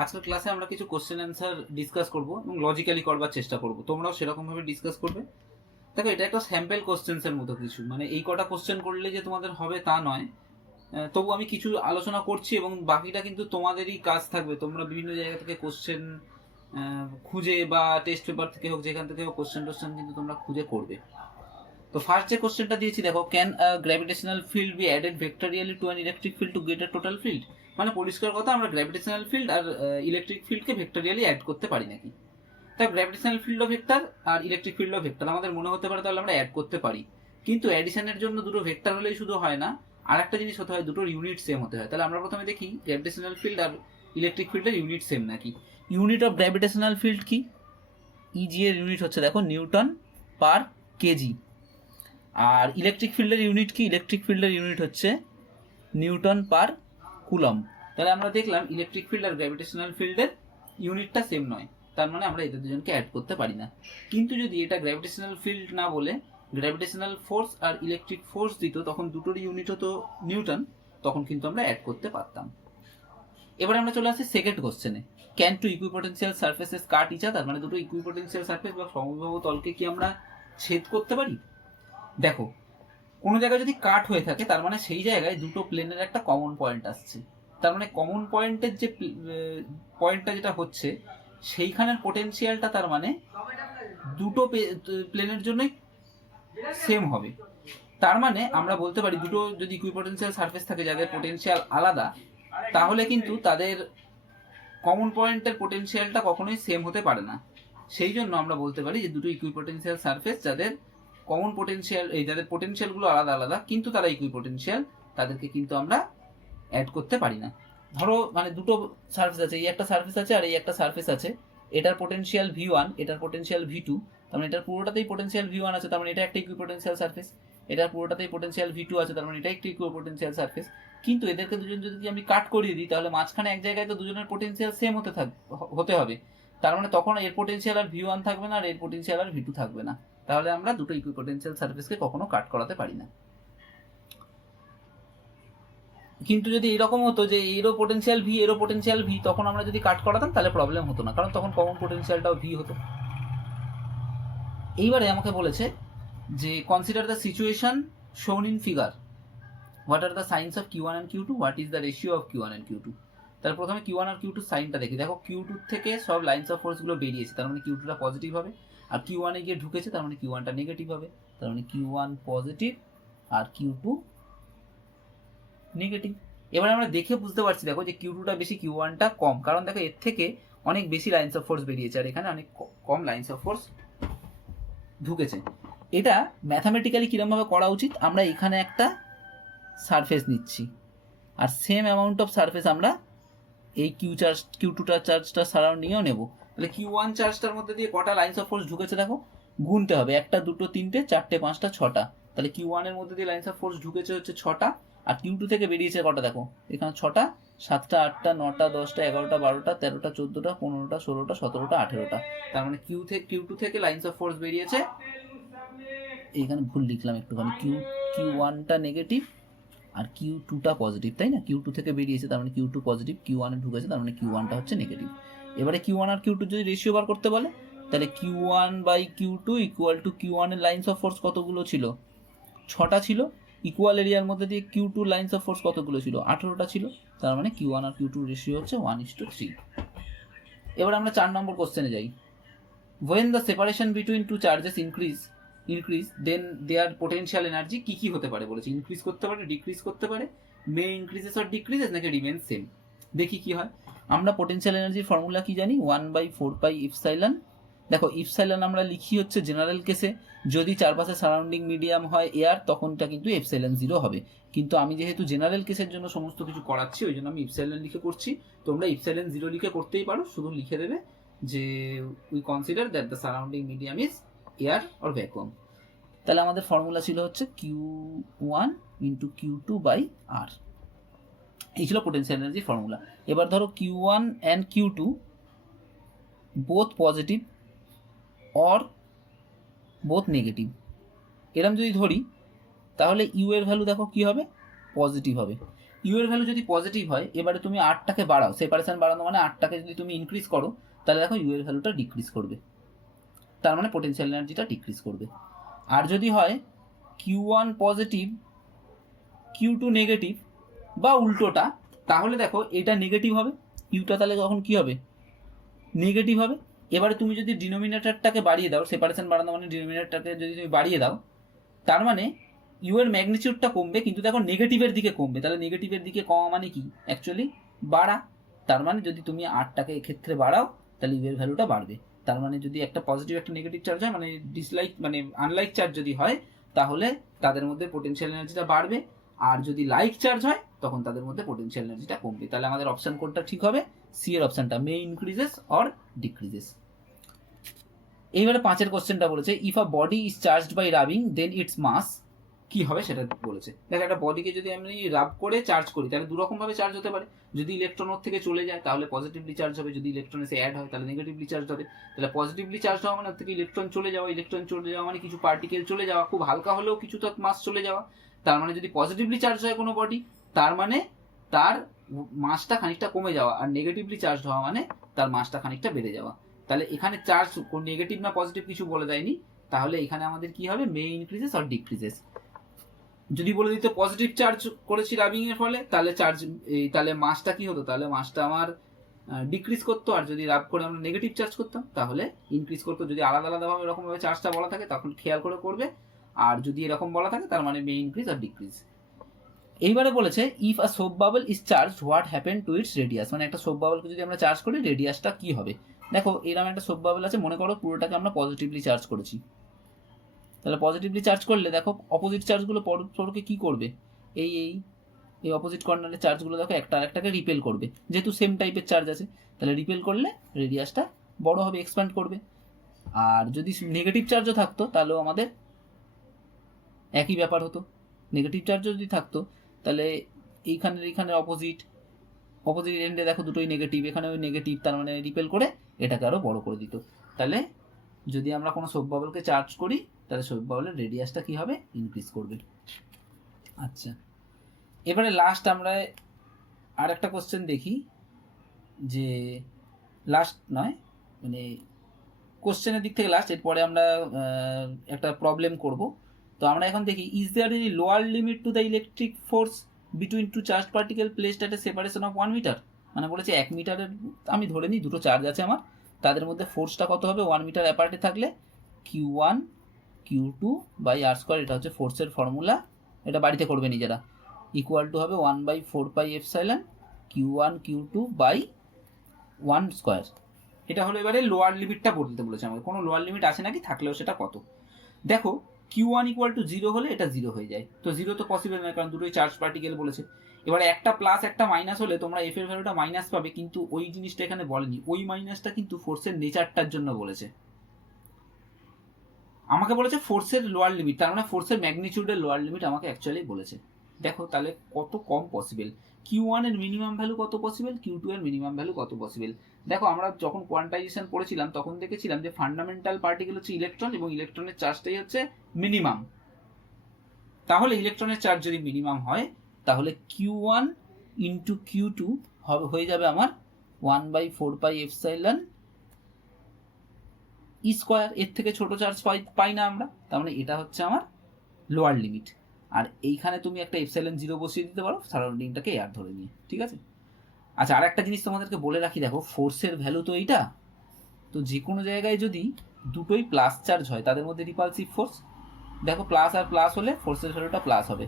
আজকের ক্লাসে আমরা কিছু কোশ্চেন অ্যান্সার ডিসকাস করব এবং লজিক্যালি করবার চেষ্টা করব, তোমরাও সেরকমভাবে ডিসকাস করবে। দেখো, এটা একটা স্যাম্পল কোশ্চেন্সের মতো কিছু, মানে এই কটা কোশ্চেন করলে যে তোমাদের হবে তা নয়। তবু আমি কিছু আলোচনা করছি এবং বাকিটা কিন্তু তোমাদেরই কাজ থাকবে। তোমরা বিভিন্ন জায়গা থেকে কোশ্চেন খুঁজে বা টেস্ট পেপার থেকে হোক, যেখান থেকে হোক কোশ্চেন কিন্তু তোমরা খুঁজে করবে। তো ফার্স্ট যে কোশ্চেনটা দিয়েছি দেখো, can a gravitational field be added vectorially to an electric field to get a total field? মানে পরিষ্কার কথা, আমরা গ্র্যাভিটেশনাল ফিল্ড আর ইলেকট্রিক ফিল্ডকে ভেক্টরিয়ালি অ্যাড করতে পারি নাকি? তাই গ্র্যাভিটেশনাল ফিল্ডও ভেক্টর আর ইলেকট্রিক ফিল্ডও ভেক্টর, আমাদের মনে হতে পারে তাহলে আমরা অ্যাড করতে পারি। কিন্তু অ্যাডিশনের জন্য দুটো ভেক্টর হলেই শুধু হয় না, আর একটা জিনিস হতে হয়, দুটোর ইউনিট সেম হতে হয়। তাহলে আমরা প্রথমে দেখি গ্র্যাভিটেশনাল ফিল্ড আর ইলেকট্রিক ফিল্ডের ইউনিট সেম নাকি। ইউনিট অফ গ্র্যাভিটেশনাল ফিল্ড কি? ইজি এর ইউনিট হচ্ছে দেখো নিউটন পার কেজি। আর ইলেকট্রিক ফিল্ডের ইউনিট কি? ইলেকট্রিক ফিল্ডের ইউনিট হচ্ছে নিউটন পার কুলম। তাহলে আমরা দেখলাম ইলেকট্রিক ফিল্ড আর গ্র্যাভিটেশনাল ফিল্ডের ইউনিটটা সেম নয়, তার মানে আমরা এদের দুজনকে অ্যাড করতে পারি না। কিন্তু যদি এটা গ্র্যাভিটেশনাল ফিল্ড না বলে গ্র্যাভিটেশনাল ফোর্স আর ইলেকট্রিক ফোর্স দিত, তখন দুটোর ইউনিট হতো নিউটন, তখন কিন্তু আমরা অ্যাড করতে পারতাম। এবার আমরা চলে আসছি সেকেন্ড কোশ্চেনে, can two equipotential surfaces cut each other? মানে দুটো ইকুইপোটেনশিয়াল সারফেস বা সমবাহু তলকে কি আমরা ছেদ করতে পারি? দেখো, কোনো জায়গায় যদি কাট হয়ে থাকে তার মানে সেই জায়গায় দুটো প্লেনের একটা কমন পয়েন্ট আসছে। তার মানে কমন পয়েন্টের যে পয়েন্টটা যেটা হচ্ছে সেইখানের পোটেনশিয়ালটা তার মানে দুটো প্লেনের জন্যই সেম হবে। তার মানে আমরা বলতে পারি দুটো যদি ইকুইপোটেনশিয়াল সারফেস থাকে যাদের পোটেনশিয়াল আলাদা, তাহলে কিন্তু তাদের কমন পয়েন্টের পোটেনশিয়ালটা কখনোই সেম হতে পারে না। সেই জন্য আমরা বলতে পারি যে দুটো ইকুইপোটেনশিয়াল সারফেস যাদের কমন পোটেনশিয়াল, এই যাদের পোটেনশিয়ালগুলো আলাদা আলাদা কিন্তু তারা ইকুইপোটেনশিয়াল, তাদেরকে কিন্তু আমরা অ্যাড করতে পারি না। ধরো মানে দুটো সারফেস আছে, এই একটা সারফেস আছে আর এই একটা সারফেস আছে, এটার পোটেনশিয়াল V1, এটার পোটেনশিয়াল V2, তার মানে এটার পুরোটাতেই পোটেনশিয়াল V1 আছে, তার মানে এটা একটা ইকুইপোটেনশিয়াল সারফেস। এটার পুরোটাতেই পোটেনশিয়াল V2 আছে, তার মানে এটা একটা ইকুইপোটেনশিয়াল সারফেস। কিন্তু এদেরকে দুজন যদি আমি কাট করিয়ে দিই, তাহলে মাঝখানে এক জায়গায় তো দুজনের পোটেনশিয়াল সেম হতে হবে। তার মানে তখন এর পোটেনশিয়াল আর V1 থাকবে না আর এর পোটেনশিয়াল আর V2 থাকবে না। তাহলে আমরা দুটো ইকুইপোটেনশিয়াল সারফেসকে কখনো কাট করাতে পারি না। কিন্তু যদি এরকম হতো যে এরও পোটেনশিয়াল ভি এরও পোটেনশিয়াল ভি, তখন আমরা যদি কাট করাতাম তাহলে প্রবলেম হতো না, কারণ তখন কমন পোটেনশিয়ালটাও ভি হতো। এইবারে আমাকে বলেছে যে কনসিডার দ্য সিচুয়েশন শোন in figure, what are the signs of Q1 and Q2, what is the ratio of Q1 and Q2। তাহলে প্রথমে Q1 আর Q2 সাইনটা দেখি। দেখো Q2 থেকে সব লাইন্স অফ ফোর্সগুলো বেরিয়েছে, তার মানে Q2টা পজিটিভ হবে, আর Q1-এ গিয়ে ঢুকেছে, তার মানে Q1টা নেগেটিভ হবে। তার মানে Q1 পজিটিভ আর Q2 নেগেটিভ। এবার আমরা দেখে বুঝতে পারছি দেখো যে Q2টা বেশি Q1টা কম, কারণ দেখো এর থেকে অনেক বেশি লাইন্স অফ ফোর্স বেরিয়েছে আর এখানে অনেক কম লাইন্স অফ ফোর্স ঢুকেছে। এটা ম্যাথামেটিক্যালি কিরমভাবে করা উচিত, আমরা এখানে একটা সারফেস নিচ্ছি আর সেম অ্যামাউন্ট অফ সারফেস আমরা এই Q2টার চার্জটা সারাউন্ডিংয়েও নেব। তাহলে Q1 চার্জটার মধ্যে দিয়ে কটা লাইন্স অফ ফোর্স ঢুকেছে দেখো, গুনতে হবে, একটা দুটো তিনটে চারটে পাঁচটা ছটা। তাহলে Q1 এর মধ্যে দিয়ে লাইন্স অফ ফোর্স ঢুকেছে হচ্ছে ছটা, আর Q2 থেকে বেরিয়েছে কটা দেখো, এখানে ছটা, সাতটা আটটা নটা দশটা এগারোটা বারোটা তেরোটা চোদ্দোটা পনেরোটা ষোলোটা সতেরোটা আঠেরোটা। তার মানে Q2 থেকে লাইন্স অফ ফোর্স বেরিয়েছে, এইখানে ভুল লিখলাম একটুখানি, Q1টা নেগেটিভ আর Q2টা পজিটিভ, তাই না? Q2 থেকে বেরিয়েছে তার মানে Q2 পজিটিভ, Q1-এ ঢুকেছে তার মানে Q1টা হচ্ছে নেগেটিভ। এবারে Q1 আর Q2 যদি রেশিও বার করতে বলে, তাহলে Q1/Q2 ইকুয়াল টু Q1-এর লাইন্স অফ ফোর্স কতগুলো ছিল? ছটা ছিল। ইকুয়াল এরিয়ার মধ্যে দিয়ে Q2 লাইন্স অফ ফোর্স কতগুলো ছিল? 18টা ছিল। তার মানে Q1 আর Q2 রেশিও হচ্ছে 1:3। এবার আমরা 4 নম্বর কোশ্চেনে যাই। When the separation between two charges increase then their potential energy কি কি হতে পারে বলেছে, ইনক্রিজ করতে পারে, ডিক্রিজ করতে পারে, মে ইনক্রিজেস অর ডিক্রিজেস, নাকি রিমেন সেম। দেখি কি হয়। আমরা পোটেনশিয়াল এনার্জির ফর্মুলা কি জানি? 1/4πε। দেখো ইপসাইলন আমরা লিখি হচ্ছে জেনারেল কেসে, যদি চারপাশে সারাউন্ডিং মিডিয়াম হয় এয়ার তখনটা কিন্তু এপসাইলন 0 হবে। কিন্তু আমি যেহেতু জেনারেল কেসের জন্য সমস্ত কিছু করাচ্ছি ওই জন্য আমি ইপসাইলন লিখে করছি। তোমরা ইপসাইলন 0 লিখে করতেই পারো, শুধু লিখে দেবে যে we consider that the surrounding medium is air or vacuum. তাহলে আমাদের ফর্মুলা ছিল হচ্ছে Q1 ইন্টু Q2/R। এই ছিল পোটেনশিয়াল এনার্জি ফর্মুলা। এবার ধরো Q1 and Q2 both positive or both negative, এরম যদি ধরি তাহলে ইউ এর ভ্যালু দেখো কি হবে? পজিটিভ হবে। ইউ এর ভ্যালু যদি পজিটিভ হয়, এবারে তুমি 8টাকে বাড়াও, সেপারেশন বাড়ানো মানে 8টাকে যদি তুমি ইনক্রিজ করো, তাহলে দেখো ইউ এর ভ্যালুটা ডিক্রিজ করবে, তার মানে পোটেনশিয়াল এনার্জিটা ডিক্রিজ করবে। আর যদি হয় Q1 পজিটিভ Q2 নেগেটিভ বা উল্টোটা, তাহলে দেখো এটা নেগেটিভ হবে, ইউটা তাহলে তখন কি হবে, নেগেটিভ হবে। এবারে তুমি যদি ডিনোমিনেটরটাকে বাড়িয়ে দাও, সেপারেশন বাড়ানো মানে ডিনোমিনেটরটাকে যদি তুমি বাড়িয়ে দাও, তার মানে ইউ এর ম্যাগনিটিউডটা কমবে, কিন্তু দেখো নেগেটিভের দিকে কমবে। তাহলে নেগেটিভের দিকে কমা মানে কি, অ্যাকচুয়ালি বাড়া। তার মানে যদি তুমি 8টাকে এক্ষেত্রে বাড়াও, তাহলে ইউ এর ভ্যালুটা বাড়বে। তার মানে যদি একটা পজিটিভ একটা নেগেটিভ চার্জ হয়, মানে ডিসলাইক মানে আনলাইক চার্জ যদি হয়, তাহলে তাদের মধ্যে পোটেনশিয়াল এনার্জিটা বাড়বে। আর যদি লাইক চার্জ হয়, তখন তাদের মধ্যে পোটেনশিয়াল এনার্জিটা কমবে। তাহলে আমাদের অপশন কোডটা ঠিক হবে, সি এর অপশনটা, মে ইনক্রিজেস অর ডিক্রিজেস। এইবারে 5এর কোশ্চেনটা বলেছে, if a body is charged by rubbing then its mass, কি হবে সেটা বলেছে। দেখো একটা বডিকে যদি আমি রাব করে চার্জ করি, তাহলে দুরকম ভাবে চার্জ হতে পারে। যদি ইলেকট্রন ওর থেকে চলে যায় তাহলে পজিটিভলি চার্জ হবে, যদি ইলেকট্রন এসে অ্যাড হয় তাহলে নেগেটিভলি চার্জ হবে। তাহলে পজিটিভলি চার্জ হওয়া মানে ওর থেকে ইলেকট্রন চলে যাওয়া, ইলেকট্রন চলে যাওয়া মানে কিছু পার্টিকেল চলে যাওয়া, খুব হালকা হলেও কিছু তো মাস চলে যাওয়া। তার মানে যদি পজিটিভলি চার্জ হয় কোনো বডি, তার মানে তার মাসটা খানিকটা কমে যাওয়া, আর নেগেটিভলি চার্জ হওয়া মানে তার মাসটা খানিকটা বেড়ে যাওয়া। তাহলে এখানে চার্জ নেগেটিভ না পজিটিভ কিছু বলে দেয়নি, তাহলে এখানে আমাদের কি হবে, মে ইনক্রিজেস অর ডিক্রিজেস। যদি বলে দিতে পজিটিভ চার্জ করেছি রাবিং এর ফলে, তাহলে চার্জ তাহলে মাসটা কি হতো, তাহলে মাসটা আমার ডিক্রিজ করতো। আর যদি রাব করে আমরা নেগেটিভ চার্জ করতাম তাহলে ইনক্রিজ করতো। যদি আলাদা আলাদাভাবে এরকমভাবে চার্জটা বলা থাকে তখন খেয়াল করে করবে, আর যদি এরকম বলা থাকে তার মানে মে ইনক্রিজ আর ডিক্রিজ। এইবারে বলেছে, if a soap bubble is charge what happen to its radius, মানে একটা সোপ বাবলকে যদি আমরা চার্জ করি রেডিয়াসটা কি হবে। দেখো এরকম একটা সোপ বাবল আছে, মনে করো পুরোটাকে আমরা পজিটিভলি চার্জ করেছি। তাহলে পজিটিভলি চার্জ করলে দেখো অপোজিট চার্জগুলো পরস্পরকে কি করবে, এই এই এই অপোজিট কর্নারের চার্জগুলো দেখো একটা আরেকটাকে রিপেল করবে, যেহেতু সেম টাইপের চার্জ আছে। তাহলে রিপেল করলে রেডিয়াসটা বড় হবে, এক্সপ্যান্ড করবে। আর যদি নেগেটিভ চার্জও থাকতো তাহলেও আমাদের একই ব্যাপার হতো। নেগেটিভ চার্জও যদি থাকতো তাহলে এইখানে অপোজিট এন্ডে দেখো দুটোই নেগেটিভ, এখানে ওই নেগেটিভ, তার মানে রিপেল করে এটাকে আরও বড় করে দিত। তাহলে যদি আমরা কোনো সোপ বাবলকে চার্জ করি, তাহলে সোপ বাবলের রেডিয়াসটা কি হবে, ইনক্রিজ করবে। আচ্ছা, এবারে লাস্ট আমরা আর একটা কোশ্চেন দেখি, যে লাস্ট নয় মানে কোশ্চেনের দিক থেকে লাস্ট, এরপরে আমরা একটা প্রবলেম করব। তো আমরা এখন দেখি, is there any lower limit to the electric force between two charge particle placed at a separation of 1 metre. মানে বলেছে 1 মিটারের, আমি ধরে নিই দুটো চার্জ আছে আমার, তাদের মধ্যে ফোর্সটা কত হবে 1 মিটার অ্যাপার্টে থাকলে, Q1 Q2 by R square, এটা হচ্ছে ফোর্সের ফর্মুলা, এটা বাড়িতে করবে নিজেরা, ইকুয়াল টু হবে 1/4 epsilon Q1 Q2 by 1 square. এটা হলো এবারে লোয়ার লিমিটটা বলতে বলেছে আমাকে, কোনো লোয়ার লিমিট আছে নাকি, থাকলেও সেটা কত। দেখো Q1 ইকুয়াল টু 0 হলে এটা 0 হয়ে যায়, তো 0 তো পসিবল নয় কারণ দুটোই চার্জ পার্টিকেল বলেছে। এবারে একটা প্লাস একটা মাইনাস হলে তোমরা এফ এর ভ্যালুটা মাইনাস পাবে, কিন্তু ওই জিনিসটা এখানে বলেনি, ওই মাইনাসটা কিন্তু ফোর্সের নেচারটার জন্য বলেছে। আমাকে বলেছে ফোর্সের লোয়ার লিমিট, তার মানে ফোর্সের ম্যাগনিটিউডের লোয়ার লিমিট আমাকে অ্যাকচুয়ালি বলেছে। দেখো তাহলে কত কম পসিবল, Q1 এর মিনিমাম ভ্যালু কত পসিবল, Q2 এর মিনিমাম ভ্যালু কত পসিবল। দেখো আমরা যখন কোয়ান্টাইজেশন পড়েছিলাম তখন দেখেছিলাম যে ফান্ডামেন্টাল পার্টিকেল হচ্ছে ইলেকট্রন, এবং ইলেকট্রনের চার্জটাই হচ্ছে মিনিমাম। তাহলে ইলেকট্রনের চার্জ যদি মিনিমাম হয়, তাহলে Q1 ইন্টু Q2 হয়ে যাবে আমার 1/4 এপসাইলন ই স্কোয়ার। এর থেকে ছোট চার্জ পাই না আমরা, তার মানে এটা হচ্ছে আমার লোয়ার লিমিট। আর এইখানে তুমি একটা এপসাইলন 0 বসিয়ে দিতে পারো, সারাউন্ডিংটাকে এয়ার ধরে নিয়ে, ঠিক আছে। আচ্ছা, আর একটা জিনিস তোমাদেরকে বলে রাখি, দেখো ফোর্সের ভ্যালু তো এইটা, তো যে কোনো জায়গায় যদি দুটোই প্লাস চার্জ হয় তাদের মধ্যে রিপালসিভ ফোর্স, দেখো প্লাস আর প্লাস হলে ফোর্সের ভ্যালুটা প্লাস হবে,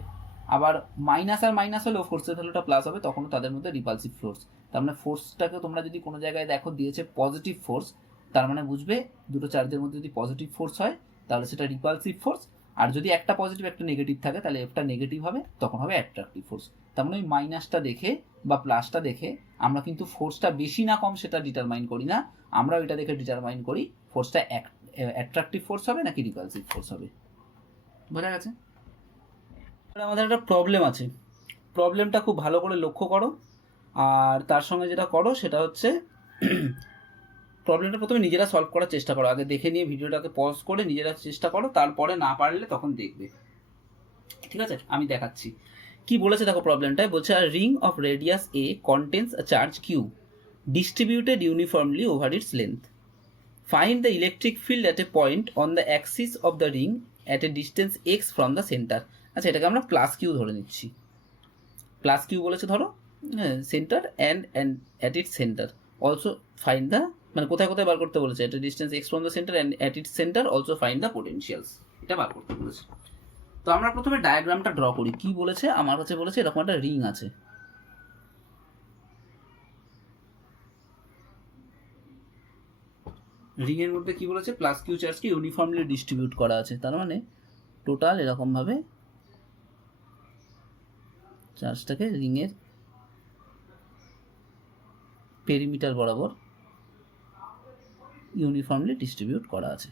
আবার মাইনাস আর মাইনাস হলেও ফোর্সের ভ্যালুটা প্লাস হবে, তখনও তাদের মধ্যে রিপালসিভ ফোর্স। তার মানে ফোর্সটাকে তোমরা যদি কোনো জায়গায় দেখো দিয়েছে পজিটিভ ফোর্স, তার মানে বুঝবে দুটো চার্জের মধ্যে যদি পজিটিভ ফোর্স হয় তাহলে সেটা রিপালসিভ ফোর্স, আর যদি একটা পজিটিভ একটা নেগেটিভ থাকে তাহলে একটা নেগেটিভ হবে, তখন হবে অ্যাট্রাকটিভ ফোর্স। তার মানে ওই মাইনাসটা দেখে বা প্লাসটা দেখে আমরা কিন্তু ফোর্সটা বেশি না কম সেটা ডিটারমাইন করি না, আমরা ওইটা দেখে ডিটারমাইন করি ফোর্সটা অ্যাট্রাকটিভ ফোর্স হবে নাকি রিপালসিভ ফোর্স হবে। বোঝা গেছে। আমাদের একটা প্রবলেম আছে, প্রবলেমটা খুব ভালো করে লক্ষ্য করো, আর তার সঙ্গে যেটা করো সেটা হচ্ছে প্রবলেমটা প্রথমে নিজেরা সলভ করার চেষ্টা করো, আগে দেখে নিয়ে ভিডিওটাকে পজ করে নিজেরা চেষ্টা করো, তারপরে না পারলে তখন দেখবে, ঠিক আছে। আমি দেখাচ্ছি কি বলেছে দেখো প্রবলেমটায়, বলছে আর ring of radius a contains a charge Q distributed uniformly over its length. Find the electric field at a point on the axis of the ring at a distance x from the center. আচ্ছা, এটাকে আমরা plus Q ধরে নিচ্ছি। Plus Q বলেছে ধরো, centre and at its centre also find the, মানে কোথায় কোথায় বার করতে বলেছে, একটা distance X from the centre and at its centre also find the potentials, এটা বার করতে বলেছে। তো আমরা প্রথমে ডায়াগ্রামটা ড্র করি। কি বলেছে, আমার কাছে বলেছে এরকম একটা রিং আছে, রিং এর মধ্যে কি বলেছে, প্লাস কিউ চার্জকে ইউনিফর্মলি ডিস্ট্রিবিউট করা আছে, তার মানে টোটাল এরকমভাবে চার্জটাকে রিংয়ের পেরিমিটার বরাবর ইউনিফর্মলি ডিস্ট্রিবিউট করা আছে।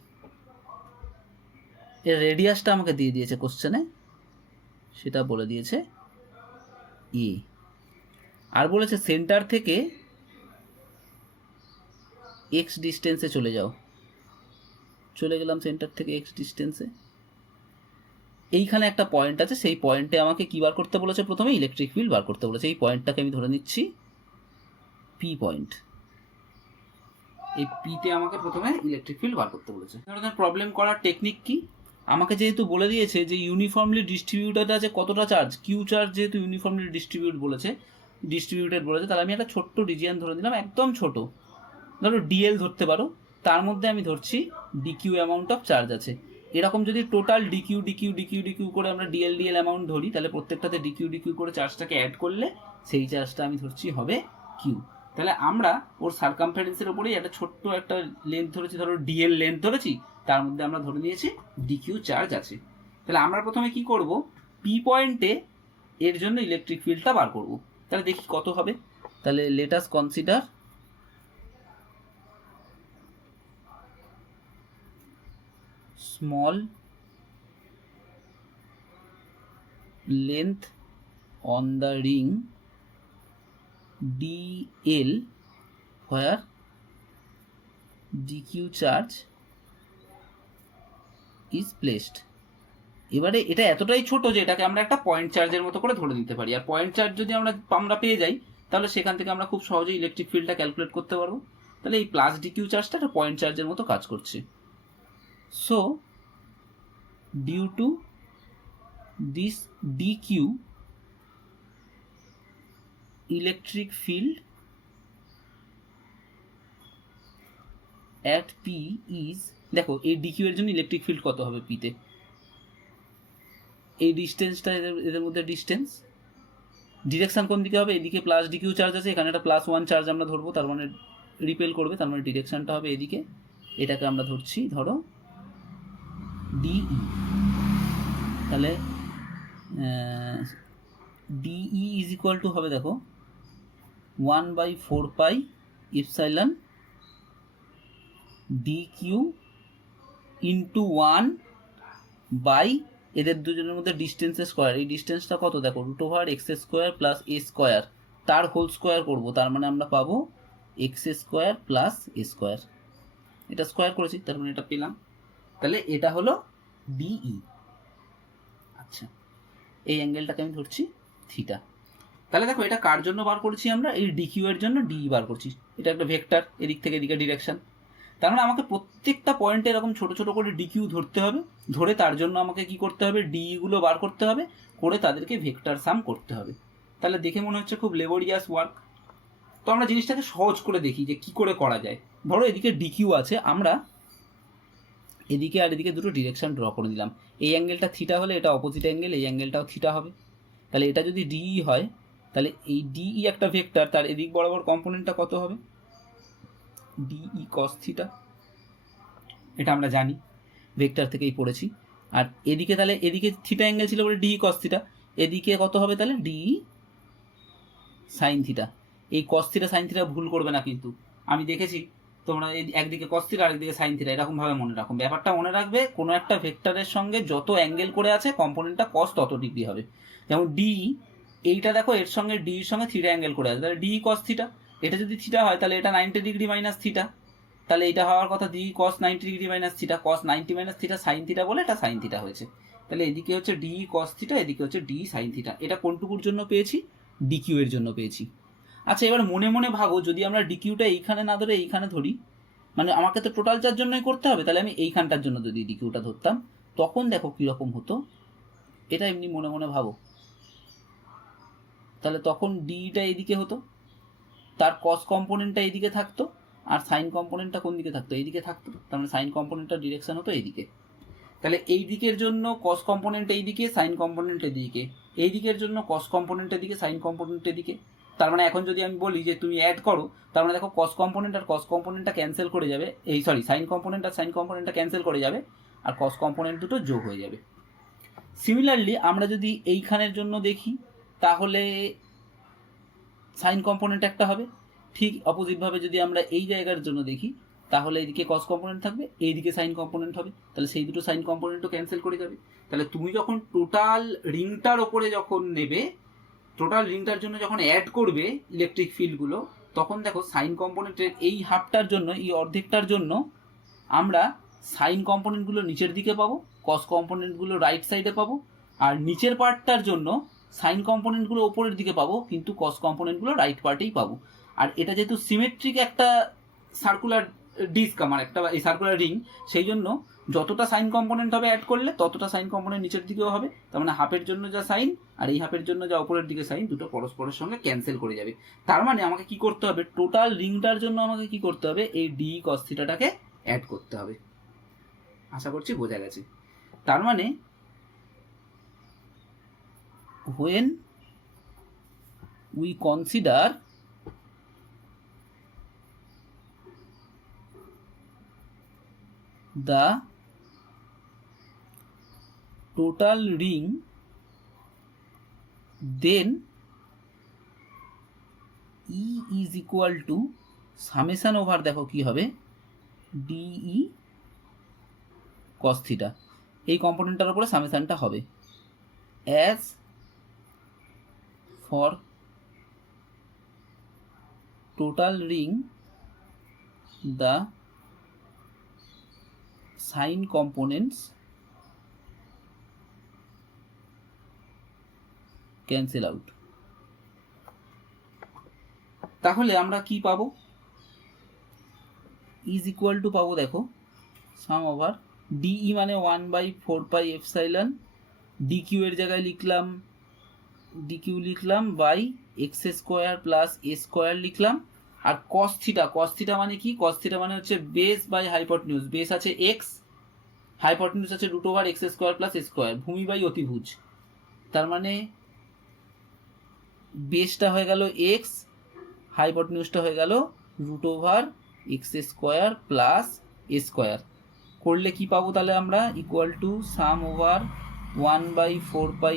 এর রেডিয়াসটা আমাকে দিয়ে দিয়েছে কোশ্চেনে, সেটা বলে দিয়েছে এ, আর বলেছে সেন্টার থেকে এক্স ডিস্টেন্সে চলে যাও। চলে গেলাম সেন্টার থেকে এক্স ডিস্টেন্সে। এইখানে একটা পয়েন্ট আছে, সেই পয়েন্টে আমাকে কি বার করতে বলেছে, প্রথমে ইলেকট্রিক ফিল্ড বার করতে বলেছে। এই পয়েন্টটাকে আমি ধরে নিচ্ছি পি পয়েন্ট। এই পিতে আমাকে প্রথমে ইলেকট্রিক ফিল্ড বার করতে বলেছে। ধরনের প্রবলেম করার টেকনিক কি, আমাকে যেহেতু বলে দিয়েছে যে ইউনিফর্মলি ডিস্ট্রিবিউটেড আছে কতটা চার্জ, কিউ চার্জ যেহেতু ইউনিফর্মলি ডিস্ট্রিবিউটেড বলেছে, তাহলে আমি একটা ছোট্ট রিজিয়ন ধরে নিলাম, একদম ছোট, ধরো ডিএল ধরতে পারো। তার মধ্যে আমি ধরছি ডিকিউ অ্যামাউন্ট অফ চার্জ আছে। এরকম যদি total DQ DQ DQ DQ করে আমরা ডিএল ডিএল অ্যামাউন্ট ধরি, তাহলে প্রত্যেকটাতে ডিকিউ ডিকিউ করে চার্জটাকে অ্যাড করলে সেই চার্জটা আমি ধরছি হবে কিউ। তাহলে আমরা ওর সার্কামফারেন্সের উপরেই একটা ছোট্ট একটা লেন্থ ধরেছি, ধরো ডিএল লেন্থ ধরেছি, তার মধ্যে আমরা ধরে নিয়েছি ডিকিউ চার্জ আছে। তাহলে আমরা প্রথমে কি করব, পি পয়েন্টে এর জন্য ইলেকট্রিক ফিল্ডটা বার করব। তাহলে দেখি কত হবে। তাহলে let us consider small length on the ring dl where dq charge is placed। এবারে এটা এতটাই ছোট যে এটাকে আমরা একটা পয়েন্ট চার্জের মতো করে ধরে নিতে পারি, আর পয়েন্ট চার্জ যদি আমরা পেয়ে যাই, তাহলে সেখান থেকে আমরা খুব সহজেই ইলেকট্রিক ফিল্ডটা ক্যালকুলেট করতে পারবো। তাহলে এই প্লাস ডিকিউ চার্জটা একটা পয়েন্ট চার্জের মতো কাজ করছে। So due to this dq, electric field at p is, দেখো এই dq এর জন্য ইলেকট্রিক ফিল্ড কত হবে পিতে, এই ডিস্টেন্সটা এদের মধ্যে ডিস্টেন্স, ডিরেকশন কোন দিকে হবে, এদিকে প্লাস ডিকিউ চার্জ আছে, এখানে একটা +1 চার্জ আমরা ধরবো, তার মানে রিপেল করবে, তার মানে ডিরেকশনটা হবে এদিকে। এটাকে আমরা ধরছি ধরো ডিই। তাহলে ডিই ইজ ইকুয়াল টু হবে, দেখো 1/4 pi epsilon D Q into 1 by এদের দুজনের মধ্যে ডিস্টেন্সের স্কোয়ার। এই ডিস্টেন্সটা কত দেখো, √x² প্লাস a স্কোয়ার, তার হোল স্কোয়ার করবো, তার মানে আমরা পাবো x² প্লাস a স্কোয়ার। এটা স্কোয়ার করেছি, তার মানে এটা পেলাম। তাহলে এটা হলো ডিই। আচ্ছা, এই অ্যাঙ্গেলটাকে আমি ধরছি থিটা। তাহলে দেখো এটা কার জন্য বার করছি আমরা, এই ডিকিউ এর জন্য ডিই বার করছি। এটা একটা ভেক্টর, এদিক থেকে এদিকে ডিরেকশন। তার মানে আমাকে প্রত্যেকটা পয়েন্টে এরকম ছোট ছোট করে ডিকিউ ধরতে হবে, ধরে তার জন্য আমাকে কি করতে হবে, ডিই গুলো বার করতে হবে, করে তাদেরকে ভেক্টর সাম করতে হবে। তাহলে দেখে মনে হচ্ছে খুব লেবোরিয়াস ওয়ার্ক। তো আমরা জিনিসটাকে সহজ করে দেখি যে কি করে করা যায়। ধরো এদিকে ডিকিউ আছে, আমরা এদিকে আর এদিকে দুটো ডিরেকশন ড্র করে দিলাম। এই অ্যাঙ্গেলটা থিটা হলে এটা অপোজিট অ্যাঙ্গেল, এই অ্যাঙ্গেলটাও থিটা হবে। তাহলে এটা যদি ডিই হয়, তাহলে এই ডিই একটা ভেক্টর, তার এদিক বরাবর কম্পোনেন্টটা কত হবে, ডিই কস থিটা। এটা আমরা জানি, ভেক্টর থেকেই পড়েছি। আর এদিকে তাহলে এদিকে থিটা অ্যাঙ্গেল ছিল বলে ডিই কস থিটা, এদিকে কত হবে তাহলে ডিই সাইন থিটা। এই কস থিটা সাইন থিটা ভুল করবে না কিন্তু, আমি দেখেছি তোমরা একদিকে কস থিটা আরেকদিকে সাইন থিটা, এরকমভাবে মনে রাখো। ব্যাপারটা মনে রাখবে, কোনো একটা ভেক্টরের সঙ্গে যত অ্যাঙ্গেল করে আছে কম্পোনেন্টটা কস তত ডিগ্রি হবে। যেমন ডিই, এইটা দেখো এর সঙ্গে ডির সঙ্গে থিটা অ্যাঙ্গেল করে আছে, তাহলে ডিই কস থিটা। এটা যদি থিটা হয় তাহলে এটা 90 ডিগ্রি মাইনাস থিটা, তাহলে এটা হওয়ার কথা ডিই কস 90 ডিগ্রি মাইনাস থিটা, কস 90 মাইনাস থিটা সাইন থিটা বলে এটা সাইন থিটা হয়েছে। তাহলে এদিকে হচ্ছে ডি কস থিটা, এদিকে হচ্ছে ডি সাইন থিটা। এটা কোনটুকুর জন্য পেয়েছি? ডিকিউ এর জন্য পেয়েছি। আচ্ছা, এবার মনে মনে ভাবো, যদি আমরা ডিকিউটা এইখানে না ধরে এইখানে ধরি, মানে আমাকে তো টোটাল চার জন্যই করতে হবে, তাহলে আমি এইখানটার জন্য যদি ডিকিউটা ধরতাম, তখন দেখো কীরকম হতো। এটা এমনি মনে মনে ভাবো, তাহলে তখন ডিটা এদিকে হতো, তার কস কম্পোনেন্টটা এইদিকে থাকতো, আর সাইন কম্পোনেন্টটা কোন দিকে থাকতো? এইদিকে থাকতো। তার মানে সাইন কম্পোনেন্টটার ডিরেকশন হতো এইদিকে। তাহলে এই দিকের জন্য কস কম্পোনেন্ট এইদিকে, সাইন কম্পোনেন্ট এদিকে, এই দিকের জন্য কস কম্পোনেন্ট এদিকে, সাইন কম্পোনেন্ট এদিকে। তার মানে এখন যদি আমি বলি যে তুমি অ্যাড করো, তার মানে দেখো কস কম্পোনেন্ট আর কস কম্পোনেন্টটা ক্যান্সেল করে যাবে, এই সরি সাইন কম্পোনেন্ট আর সাইন কম্পোনেন্টটা ক্যান্সেল করে যাবে, আর কস কম্পোনেন্ট দুটো যোগ হয়ে যাবে। সিমিলারলি আমরা যদি এইখানের জন্য দেখি, তাহলে সাইন কম্পোনেন্ট একটা হবে। ঠিক অপোজিটভাবে যদি আমরা এই জায়গার জন্য দেখি, তাহলে এইদিকে কস কম্পোনেন্ট থাকবে, এইদিকে সাইন কম্পোনেন্ট হবে, তাহলে সেই দুটো সাইন কম্পোনেন্টও ক্যান্সেল করে যাবে। তাহলে তুমি যখন টোটাল রিংটার ওপরে যখন নেবে, টোটাল রিংটার জন্য যখন অ্যাড করবে ইলেকট্রিক ফিল্ডগুলো, তখন দেখো সাইন কম্পোনেন্টের এই হাফটার জন্য, এই অর্ধেকটার জন্য আমরা সাইন কম্পোনেন্টগুলো নিচের দিকে পাবো, কস কম্পোনেন্টগুলো রাইট সাইডে পাবো, আর নিচের পার্টটার জন্য সাইন কম্পোনেন্টগুলো ওপরের দিকে পাবো, কিন্তু কস কম্পোনেন্টগুলো রাইট পার্টেই পাবো। আর এটা যেহেতু সিমেট্রিক একটা সার্কুলার ডিস্ক, আমার একটা এই সার্কুলার রিং, সেই জন্য যতটা সাইন কম্পোনেন্ট হবে অ্যাড করলে, ততটা সাইন কম্পোনেন্ট নিচের দিকেও হবে। তার মানে হাফের জন্য যা সাইন আর এই হাফের জন্য যা উপরের দিকে সাইন, দুটো পরস্পরের সঙ্গে ক্যান্সেল করে যাবে। তার মানে আমাকে কি করতে হবে? টোটাল রিংটার জন্য আমাকে কি করতে হবে? এই ডি কস থিটাটাকে অ্যাড করতে হবে। আশা করছি বোঝা গেছে। তার মানে when we consider the total ring, then E is equal to summation over, দেখো কি হবে, DE cos theta, এই কম্পোনেন্টটার উপরে সামেশনটা হবে। as for total ring, the sine components cancel out. তাহলে আমরা কি পাবো? ইজ ইকুয়াল টু পাবো, দেখো, সাম ওভার ডিই মানে 1/4πε, ডিকিউ এর জায়গায় লিখলাম, ডিকিউ লিখলাম by X square plus A square লিখলাম। আর কস থিটা মানে কি? কস থিটা মানে হচ্ছে বেস বাই হাইপোটেনিউজ। বেস আছে এক্স, হাইপোটেনিউজ আছে √x² প্লাস এ স্কোয়ার, ভূমি বাই অতিভুজ। তার মানে বেসটা হয়ে গেল এক্স, হাইপোটেনিউজটা হয়ে গেল √x² প্লাস এ স্কোয়ার। করলে কি পাবো তাহলে আমরা? Equal to sum over 1/4πε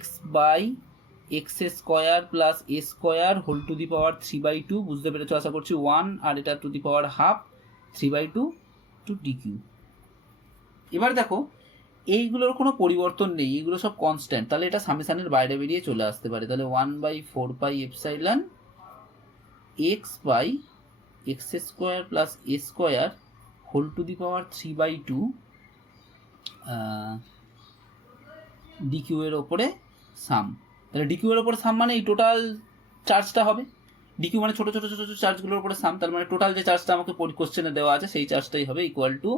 x by x² plus A square whole to the power 3/2। বুঝতে পেরেছো আশা করছি। 1 আর এটা to the power half, 3/2 to d Q. এবার দেখো, এইগুলোর কোনো পরিবর্তন নেই, এইগুলো সব কনস্ট্যান্ট। তাহলে এটা সামেশানের বাইরে বেরিয়ে চলে আসতে পারে। তাহলে 1/4πε x by x² plus A square whole to the power 3/2 D Q এর ওপরে সাম। তাহলে ডিকিউ এর ওপরে সাম মানে এই টোটাল চার্জটা হবে। ডিকিউ মানে ছোট ছোট ছোট ছোট চার্জগুলোর উপরে সাম, তার মানে টোটাল যে চার্জটা আমাকে কোশ্চেনে দেওয়া আছে সেই চার্জটাই হবে ইকুয়াল টু,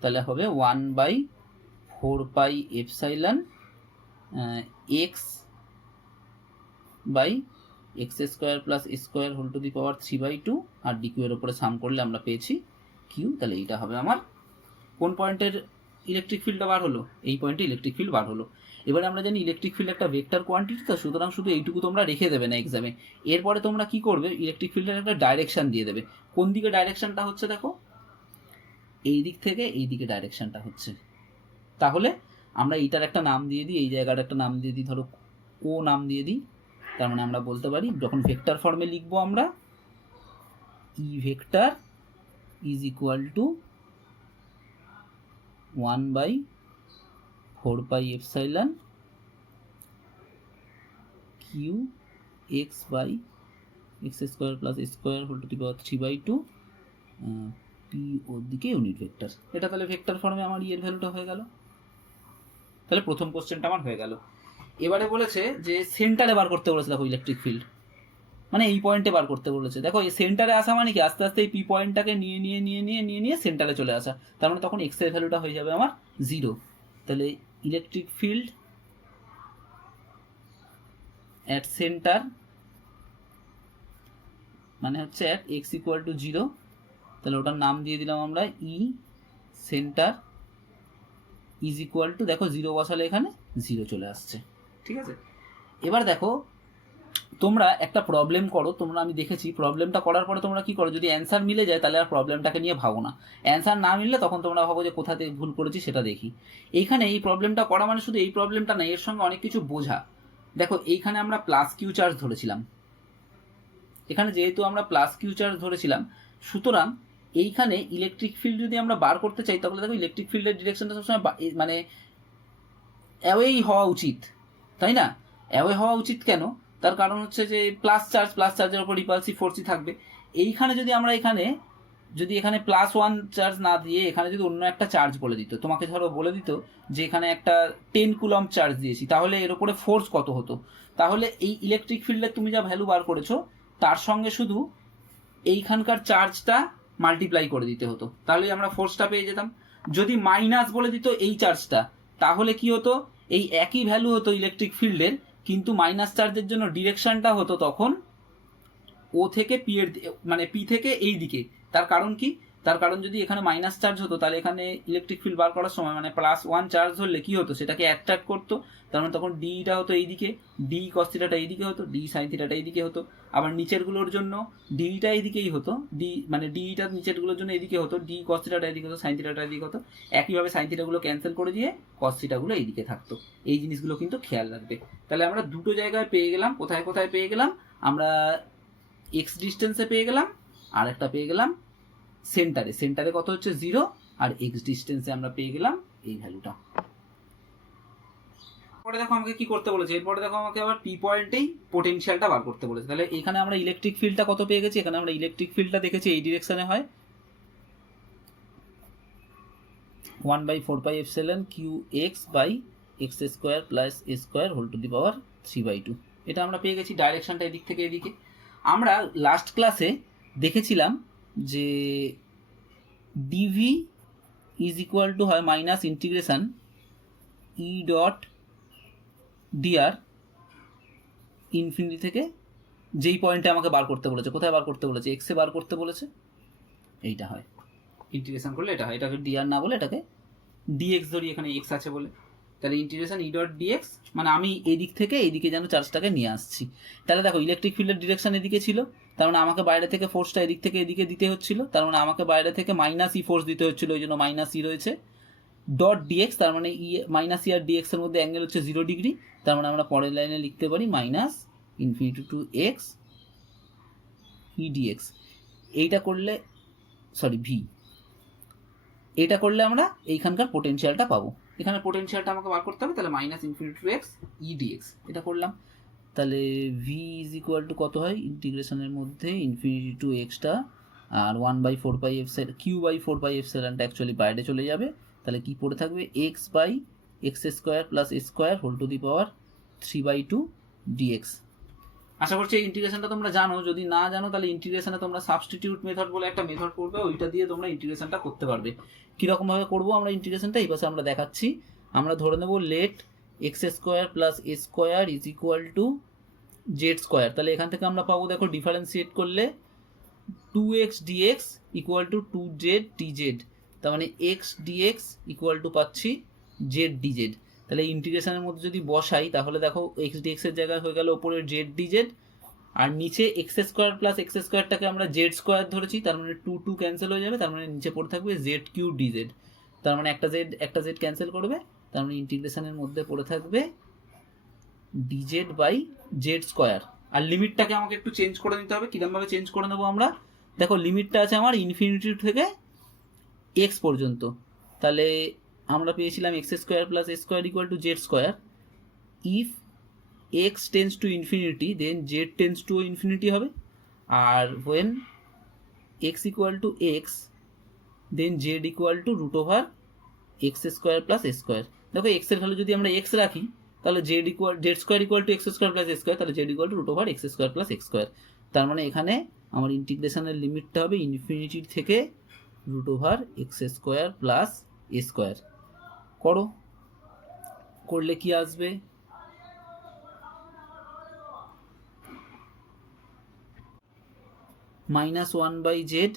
তাহলে হবে 1/4πε x by x² plus A square whole to the power 3/2, আর ডিকিউ এর উপরে সাম করলে আমরা পেয়েছি কিউ। তাহলে এইটা হবে আমার কোন পয়েন্টের ইলেকট্রিক ফিল্ডটা বার হলো? এই পয়েন্টে ইলেকট্রিক ফিল্ড বার হলো। এবারে আমরা জানি ইলেকট্রিক ফিল্ড একটা ভেক্টর কোয়ান্টিটি, তো সুতরাং শুধু এইটুকু তোমরা রেখে দেবে না এক্সামে। এরপরে তোমরা কি করবে? ইলেকট্রিক ফিল্ডের একটা ডাইরেকশন দিয়ে দেবে। কোন দিকে ডাইরেকশনটা হচ্ছে দেখো, এই দিক থেকে এই দিকে ডাইরেকশনটা হচ্ছে। তাহলে আমরা এইটার একটা নাম দিয়ে দিই, এই জায়গার একটা নাম দিয়ে দিই, ধরো ও নাম দিয়ে দিই। তার মানে আমরা বলতে পারি, যখন ভেক্টর ফর্মে লিখবো আমরা, E vector is equal to 1/4πε Q X by x² plus A square whole to the power 3/2 P ওর দিকে ইউনিট ভেক্টর। এটা তাহলে ভেক্টর ফর্মে আমার ইয়ের ভ্যালুটা হয়ে গেল। তাহলে প্রথম কোশ্চেনটা আমার হয়ে গেল। এবারে বলেছে যে সেন্টারে বার করতে বলেছে, দেখো ইলেকট্রিক ফিল্ড মানে এই পয়েন্টে বার করতে বলেছে। দেখো এই সেন্টারে আসা মানে কি, আস্তে আস্তে এই পি পয়েন্টটাকে নিয়ে সেন্টারে চলে আসা, তার মানে তখন এক্স এর ভ্যালুটা হয়ে যাবে আমার 0। তাহলে ইলেকট্রিক ফিল্ড অ্যাট সেন্টার মানে হচ্ছে অ্যাট এক্স ইকুয়াল টু 0, তাহলে ওটার নাম দিয়ে দিলাম আমরা ই সেন্টার ইজ ইকুয়াল টু, দেখো 0 বসালে এখানে 0 চলে আসছে, ঠিক আছে। এবার দেখো তোমরা একটা প্রবলেম করো, তোমরা আমি দেখেছি প্রবলেমটা করার পরে তোমরা কি করো, যদি অ্যান্সার মিলে যায় তাহলে আর প্রবলেমটাকে নিয়ে ভাবো না, অ্যান্সার না মিললে তখন তোমরা ভাবো যে কোথা থেকে ভুল করেছি সেটা দেখি। এইখানে এই প্রবলেমটা করা মানে শুধু এই প্রবলেমটা না, এর সঙ্গে অনেক কিছু বোঝা। দেখো এইখানে আমরা প্লাস কিউ চার্জ ধরেছিলাম, এখানে যেহেতু আমরা প্লাস কিউ চার্জ ধরেছিলাম, সুতরাং এইখানে ইলেকট্রিক ফিল্ড যদি আমরা বার করতে চাই তাহলে দেখো ইলেকট্রিক ফিল্ডের ডিরেকশনটা সবসময় মানে অ্যাওয়েই হওয়া উচিত, তাই না? অ্যাওয়ে হওয়া উচিত কেন, তার কারণ হচ্ছে যে প্লাস চার্জের উপর রিপালসিভ ফোর্সই থাকবে। এইখানে যদি আমরা এখানে +1 চার্জ না দিয়ে এখানে যদি অন্য একটা চার্জ বলে দিত, তোমাকে ধরো বলে দিত যে এখানে একটা 10 কুলম্ব চার্জ দিয়েছি, তাহলে এর উপরে ফোর্স কত হতো, তাহলে এই ইলেকট্রিক ফিল্ডের তুমি যা ভ্যালু বার করেছো তার সঙ্গে শুধু এইখানকার চার্জটা মাল্টিপ্লাই করে দিতে হতো, তাহলেই আমরা ফোর্সটা পেয়ে যেতাম। যদি মাইনাস বলে দিত এই চার্জটা, তাহলে কি হতো, এই একই ভ্যালু হতো ইলেকট্রিক ফিল্ডের, কিন্তু মাইনাস চার্জের জন্য ডিরেকশনটা হতো তখন ও থেকে পি এর মানে পি থেকে এই দিকে। তার কারণ কি, তার কারণ যদি এখানে মাইনাস চার্জ হতো তাহলে এখানে ইলেকট্রিক ফিল্ড বার করার সময় মানে +1 চার্জ হলে কি হতো, সেটাকে অ্যাট্রাক্ট করতো, তার মানে তখন ডিটা হতো এইদিকে, ডি কস থিটাটা এইদিকে হতো, ডি সাইন থিটাটা এইদিকে হতো। আবার নিচেরগুলোর জন্য ডিটা এইদিকেই হতো, ডিটা নিচেরগুলোর জন্য এইদিকে হতো, ডি কস থিটাটা এইদিকে হতো, সাইন থিটাটা এইদিকে হতো। একইভাবে সাইন থিটাগুলো ক্যান্সেল করে দিয়ে কস থিটাগুলো এইদিকে থাকতো। এই জিনিসগুলো কিন্তু খেয়াল রাখবে। তাহলে আমরা দুটো জায়গায় পেয়ে গেলাম, কোথায় কোথায় পেয়ে গেলাম আমরা, এক্স ডিস্টেন্সে পেয়ে গেলাম, আর একটা পেয়ে গেলাম সেন্টারে কত হচ্ছে 0, আর এক্স ডিস্টেন্সে আমরা পেয়ে গেলাম এই ভ্যালুটা। পরে দেখো আমাকে কি করতে বলেছে, এরপরে দেখো আমাকে আবার পি পয়েন্টেই পোটেনশিয়ালটা বার করতে বলেছে। তাহলে এখানে আমরা ইলেকট্রিক ফিল্ডটা কত পেয়ে গেছি, এখানে আমরা ইলেকট্রিক ফিল্ডটা দেখেছি এই ডিরেকশনে হয় 1/4πε qx/x² + a² 3/2, এটা আমরা পেয়ে গেছি। ডাইরেকশনটা এদিক থেকে এদিকে। আমরা লাস্ট ক্লাসে দেখেছিলাম যে ডিভি ইজ ইকুয়াল টু হয় minus integration E dot D R infinity থেকে, যেই পয়েন্টে আমাকে বার করতে বলেছে, কোথায় বার করতে বলেছে, এক্সে বার করতে বলেছে, এইটা হয় ইন্টিগ্রেশন করলে এটা হয়। এটাকে ডিআর না বলে এটাকে ডিএক্স ধরি, এখানে এক্স আছে বলে, তাহলে ইন্টিগ্রেশন ই ডট ডিএক্স মানে আমি এদিক থেকে এইদিকে যেন চার্জটাকে নিয়ে আসছি। তাহলে দেখো ইলেকট্রিক ফিল্ডের ডিরেকশন এদিকে ছিল, তার মানে আমাকে বাইরে থেকে ফোর্সটা এদিক থেকে এদিকে দিতে হচ্ছিল, তার মানে আমাকে বাইরে থেকে মাইনাস ই ফোর্স দিতে হচ্ছিল, ওই জন্য মাইনাস ই রয়েছে, ডট ডিএক্স তার মানে ই মাইনাস ই আর ডিএক্স এর মধ্যে অ্যাঙ্গেল হচ্ছে 0 ডিগ্রি, তার মানে আমরা পরের লাইনে লিখতে পারি minus infinity to X E D X. এইটা করলে ভি, এটা করলে আমরা এইখানকার পোটেনশিয়ালটা পাবো। এখানে পোটেনশিয়ালটা আমাকে বার করতে হবে, তাহলে minus infinity to X E D X এটা করলাম। তাহলে ভি ইজ ইকুয়াল টু কত হয়, ইন্টিগ্রেশনের মধ্যে ইনফিনিটি টু এক্সটা আর 1/4πε q/4πε অ্যাকচুয়ালি বাইরে চলে যাবে, তাহলে কি পড়ে থাকবে x/x² + a² 3/2 dx। আশা করছি এই ইন্টিগ্রেশনটা তোমরা জানো, যদি না জানো তাহলে ইন্টিগ্রেশনে তোমরা সাবস্টিটিউট মেথড বলে একটা মেথড করবে, ওইটা দিয়ে তোমরা ইন্টিগ্রেশনটা করতে পারবে। কীরকমভাবে করবো আমরা ইন্টিগ্রেশনটা এই পাশে আমরা দেখাচ্ছি। আমরা ধরে নেব late x² + a² is equal to z², তাহলে এখান থেকে আমরা পাবো, দেখো ডিফারেন্সিয়েট করলে 2x dx equal to 2z dz, তার মানে x dx ইকুয়াল টু পাচ্ছি z dz। তাহলে ইন্টিগ্রেশনের মধ্যে যদি বসাই তাহলে দেখো x dx এর জায়গায় হয়ে গেল ওপরের z dz, আর নিচে x² + x²টাকে আমরা z² ধরেছি, তার মানে 2 ক্যান্সেল হয়ে যাবে, তার মানে নিচে পড়ে থাকবে z³ dz, তার মানে একটা z ক্যান্সেল করবে, তার মানে ইন্টিগ্রেশনের মধ্যে পড়ে থাকবে dz/z²। আর লিমিটটাকে আমাকে একটু চেঞ্জ করে নিতে হবে। কিরকমভাবে চেঞ্জ করে নেবো আমরা, দেখো লিমিটটা আছে আমার ইনফিনিটি থেকে x পর্যন্ত, তাহলে আমরা পেয়েছিলাম x² + a² equal to z²। If x tends to infinity then z tends to infinity হবে, আর when x equal to x then z equal to √x² + a²। দেখো এক্স এর ভ্যালু যদি আমরা এক্স রাখি তাহলে Z square equal to X square plus X square, তাহলে Z equal to root over x square plus X square. তার মানে এখানে আমার ইন্টিগ্রেশনের লিমিটটা হবে ইনফিনিটির থেকে root over x square plus এ স্কোয়ার। করো, করলে কি আসবে, minus one by Z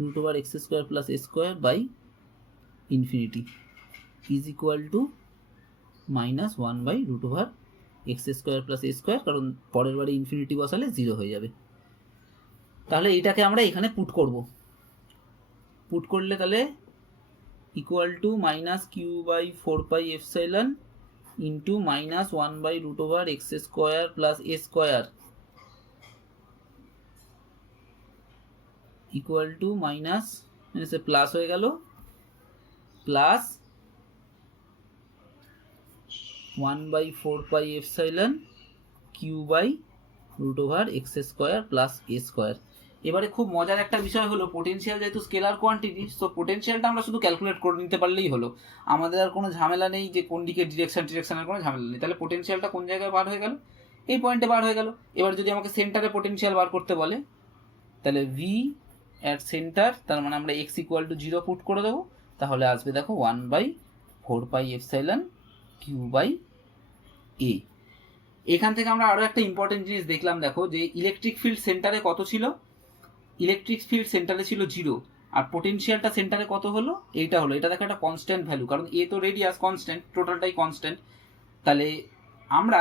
root over x square plus A square by infinity is equal to minus one by root over x square plus A square, কারণ পরের বারে infinity বসালে 0 হয়ে যাবে। তাহলে এইটাকে আমরা এখানে পুট করব, পুট করলে তাহলে equal to minus q by 4 pi epsilon into minus one by root over x square plus A square equal to minus plus হয়ে গেল plus 1/4 pi epsilon Q by root over x square plus A square. এবারে খুব মজার একটা বিষয় হলো, potential যেহেতু scalar quantity, তো পোটেনশিয়ালটা আমরা শুধু ক্যালকুলেট করে নিতে পারলেই হলো, আমাদের আর কোনো ঝামেলা নেই যে কোন দিকে ডিরেকশনের কোনো ঝামেলা নেই। তাহলে পোটেনশিয়ালটা কোন জায়গায় বার হয়ে গেল, এই পয়েন্টে বার হয়ে গেল। এবার যদি আমাকে সেন্টারে পোটেনশিয়াল বার করতে বলে তাহলে ভি অ্যাট সেন্টার, তার মানে আমরা এক্স ইকুয়াল টু 0 পুট করে দেবো, তাহলে আসবে দেখো 1/4 পাই এপসাইলন কিউ বাই এ। এখান থেকে আমরা আরও একটা ইম্পর্টেন্ট জিনিস দেখলাম, দেখো যে ইলেকট্রিক ফিল্ড সেন্টারে কত ছিল, ইলেকট্রিক ফিল্ড সেন্টারে ছিল 0, আর পোটেনশিয়ালটা সেন্টারে কত হলো, এইটা হলো, এটা দেখো একটা কনস্ট্যান্ট ভ্যালু, কারণ এ তো রেডিয়াস কনস্ট্যান্ট, টোটালটাই কনস্ট্যান্ট। তাহলে আমরা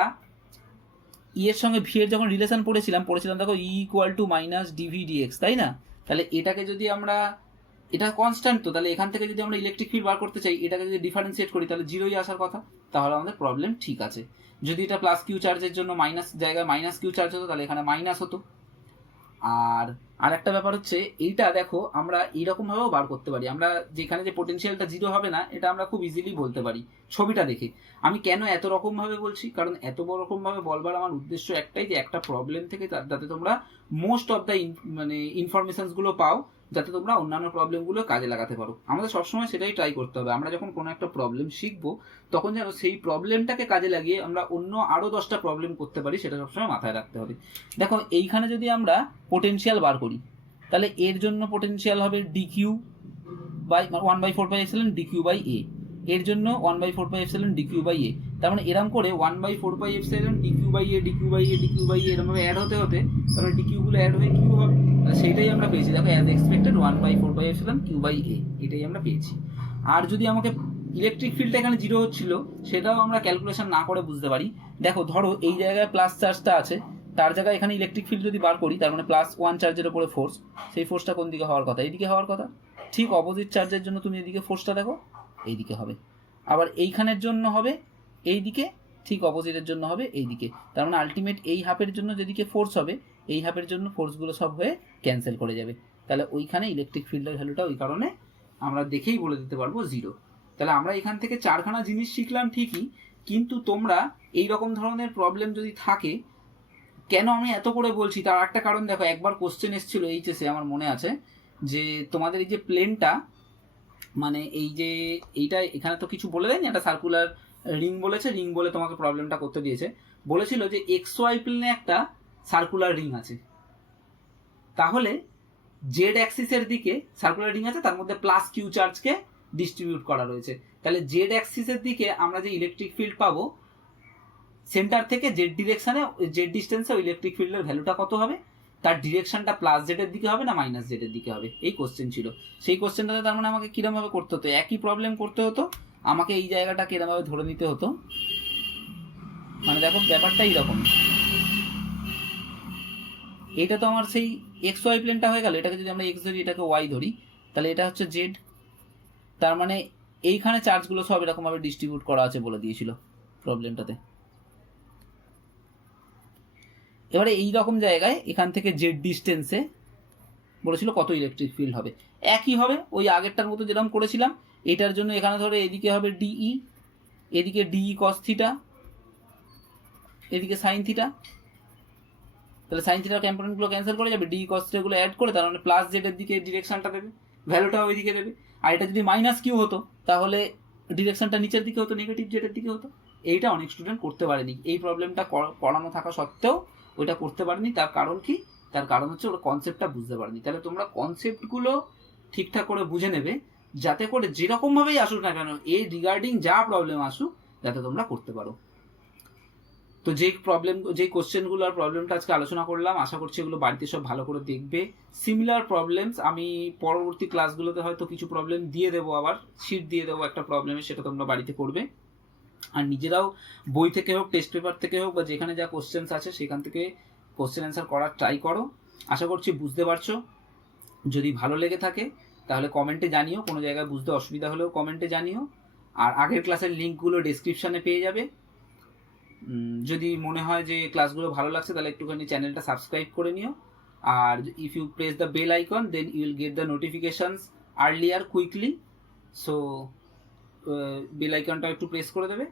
ই এর সঙ্গে ভি এর যখন রিলেশন পড়েছিলাম দেখো E equal to minus d v d x, তাই না? তাহলে এটাকে যদি আমরা, এটা কনস্ট্যান্ট তো, তাহলে এখান থেকে যদি আমরা ইলেকট্রিক ফিল্ড বার করতে চাই, এটাকে যদি ডিফারেন্সিয়েট করি তাহলে 0ই আসার কথা, তাহলে আমাদের প্রবলেম ঠিক আছে। যদি এটা প্লাস কিউ চার্জের জন্য মাইনাস জায়গায় মাইনাস কিউ চার্জ হতো, তাহলে এখানে মাইনাস হতো। আর একটা ব্যাপার হচ্ছে, এইটা দেখো আমরা এইরকমভাবেও বার করতে পারি, আমরা যেখানে যে পোটেনশিয়ালটা 0 হবে না, এটা আমরা খুব ইজিলি বলতে পারি ছবিটা দেখে। আমি কেন এত রকমভাবে বলছি, কারণ এত বড় রকমভাবে বলবার আমার উদ্দেশ্য একটাই, যে একটা প্রবলেম থেকে যাতে তোমরা মোস্ট অফ দ্য ইনফরমেশনসগুলো পাও, যাতে তোমরা অন্যান্য প্রবলেমগুলো কাজে লাগাতে পারো। আমাদের সবসময় সেটাই ট্রাই করতে হবে, আমরা যখন কোনো একটা প্রবলেম শিখবো তখন যেন সেই প্রবলেমটাকে কাজে লাগিয়ে আমরা অন্য আরও 10টা প্রবলেম করতে পারি, সেটা সবসময় মাথায় রাখতে হবে। দেখো এইখানে যদি আমরা পোটেনশিয়াল বার করি, তাহলে এর জন্য পোটেনশিয়াল হবে d Q by 1/4 pi epsilon d Q by a, এর জন্য 1/4 pi epsilon d Q by a. তার মানে এরম করে 1/4 pi epsilon d Q by a d Q by a d Q by a এরমভাবে অ্যাড হতে হতে তারপরে ডিকিউগুলো অ্যাড হয়ে কিউ হবে, সেইটাই আমরা পেয়েছি। দেখো as expected 1/4 pi epsilon Q by a, এটাই আমরা পেয়েছি। আর যদি আমাকে ইলেকট্রিক ফিল্ডটা এখানে 0 হচ্ছিল, সেটাও আমরা ক্যালকুলেশন না করে বুঝতে পারি। দেখো ধরো এই জায়গায় প্লাস চার্জটা আছে, তার জায়গায় এখানে ইলেকট্রিক ফিল্ড যদি বার করি, তার মানে +1 চার্জের উপরে ফোর্স, সেই ফোর্সটা কোন দিকে হওয়ার কথা, এইদিকে হওয়ার কথা। ঠিক অপোজিট চার্জের জন্য তুমি এদিকে ফোর্সটা দেখো, এইদিকে হবে। আবার এইখানের জন্য হবে এইদিকে, ঠিক অপোজিটের জন্য হবে এইদিকে। তার মানে আলটিমেট এই হাফের জন্য যেদিকে ফোর্স হবে, এই হাফের জন্য ফোর্সগুলো সব হয়ে ক্যান্সেল করে যাবে। তাহলে ওইখানে ইলেকট্রিক ফিল্ডের ভ্যালুটা ওই কারণে আমরা দেখেই বলে দিতে পারবো 0। তাহলে আমরা এখান থেকে 4খানা জিনিস শিখলাম ঠিকই, কিন্তু তোমরা এই রকম ধরনের প্রবলেম যদি থাকে, কেন আমি এত করে বলছি তার একটা কারণ দেখো, একবার কোশ্চেন এসেছিল এইচএসে, আমার মনে আছে, যে তোমাদের এই যে প্লেনটা, মানে এই যে এইটা এখানে তো কিছু বলে দেয়নি, একটা সার্কুলার রিং বলেছে, রিং বলে তোমাকে প্রবলেমটা করতে দিয়েছে, বলেছিল যে এক্স ওয়াই প্লেনে একটা সার্কুলার রিং আছে, তাহলে জেড অ্যাক্সিসের দিকে সার্কুলার রিং আছে, তার মধ্যে প্লাস কিউ চার্জকে ডিস্ট্রিবিউট করা রয়েছে। তাহলে জেড অ্যাক্সিসের দিকে আমরা যে ইলেকট্রিক ফিল্ড পাবো, সেন্টার থেকে জেড ডিরেকশনে, জেড ডিস্টেন্সে ইলেকট্রিক ফিল্ডের ভ্যালুটা কত হবে, তার ডিরেকশনটা প্লাস জেডের দিকে হবে না মাইনাস জেডের দিকে হবে, এই কোশ্চেন ছিল। সেই কোশ্চেনটাতে তার মানে আমাকে কিরমভাবে করতে হতো, একই প্রবলেম করতে হতো, আমাকে এই জায়গাটা কিরমভাবে ধরে নিতে হতো, মানে দেখো ব্যাপারটা এইরকম। এটা তো আমার সেই এক্স ওয়াই প্লেনটা হয়ে গেল, এটাকে যদি আমরা এক্স ধরি, এটাকে ওয়াই ধরি, তাহলে এটা হচ্ছে জেড। তার মানে এইখানে চার্জগুলো সব এরকমভাবে ডিস্ট্রিবিউট করা আছে বলে দিয়েছিল প্রবলেমটাতে। এবারে এই রকম জায়গায় এখান থেকে জেড ডিস্টেন্সে বলেছিল কত ইলেকট্রিক ফিল্ড হবে, একই হবে ওই আগেরটার মতো যেরকম করেছিলাম। এটার জন্য এখানে ধরো এদিকে হবে ডিই, এদিকে ডিই কস থিটা, এদিকে সাইন থিটা, তাহলে সাইন থিটার কম্পোনেন্টগুলো ক্যান্সেল করে যাবে, ডিই কস থিটাগুলো অ্যাড করে, তার মানে প্লাস জেডের দিকে ডিরেকশনটা দেবে, ভ্যালুটাও ওইদিকে দেবে। আর এটা যদি মাইনাস কিউ হতো তাহলে ডিরেকশনটা নিচের দিকে হতো, নেগেটিভ জেডের দিকে হতো। এইটা অনেক স্টুডেন্ট করতে পারেনি, এই প্রবলেমটা করানো থাকা সত্ত্বেও ওইটা করতে পারেনি। তার কারণ কি? তার কারণ হচ্ছে ওরা কনসেপ্টটা বুঝতে পারেনি। তাহলে তোমরা কনসেপ্টগুলো ঠিকঠাক করে বুঝে নেবে, যাতে করে যেরকমভাবেই আসুক না কেন এই রিগার্ডিং যা প্রবলেম আসুক যাতে তোমরা করতে পারো। তো যেই কোশ্চেনগুলো আর প্রবলেমটা আজকে আলোচনা করলাম, আশা করছি এগুলো বাড়িতে সব ভালো করে দেখবে। সিমিলার প্রবলেমস আমি পরবর্তী ক্লাসগুলোতে হয়তো কিছু প্রবলেম দিয়ে দেবো, আবার শিট দিয়ে দেবো একটা প্রবলেমে, সেটা তোমরা বাড়িতে করবে। আর নিজেরাও বই থেকে হোক, টেস্ট পেপার থেকে হোক, বা যেখানে যা কোশ্চেন্স আছে সেখান থেকে কোশ্চেন অ্যান্সার করার ট্রাই করো। আশা করছি বুঝতে পারছো। যদি ভালো লেগে থাকে তাহলে কমেন্টে জানিও, কোনো জায়গায় বুঝতে অসুবিধা হলেও কমেন্টে জানিও। আর আগের ক্লাসের লিঙ্কগুলো ডেসক্রিপশানে পেয়ে যাবে। যদি মনে হয় যে ক্লাসগুলো ভালো লাগছে তাহলে একটুখানি চ্যানেলটা সাবস্ক্রাইব করে নিও। আর if you press the bell icon then you will get the notifications earlier quickly. So bell আইকনটা একটু প্রেস করে দেবে।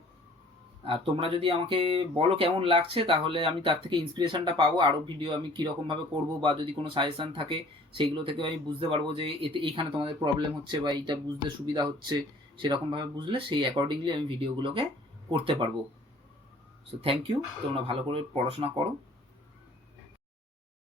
আর তোমরা যদি আমাকে বলো কেমন লাগছে তাহলে আমি তার থেকে ইন্সপিরেশনটা পাবো, আরও ভিডিও আমি কীরকমভাবে করবো, বা যদি কোনো সাজেশান থাকে সেইগুলো থেকে আমি বুঝতে পারবো যে এইখানে তোমাদের প্রবলেম হচ্ছে বা এইটা বুঝতে সুবিধা হচ্ছে। সেরকমভাবে বুঝলে সেই অ্যাকর্ডিংলি আমি ভিডিওগুলোকে করতে পারবো। সো থ্যাংক ইউ, তোমরা ভালো করে পড়াশোনা করো।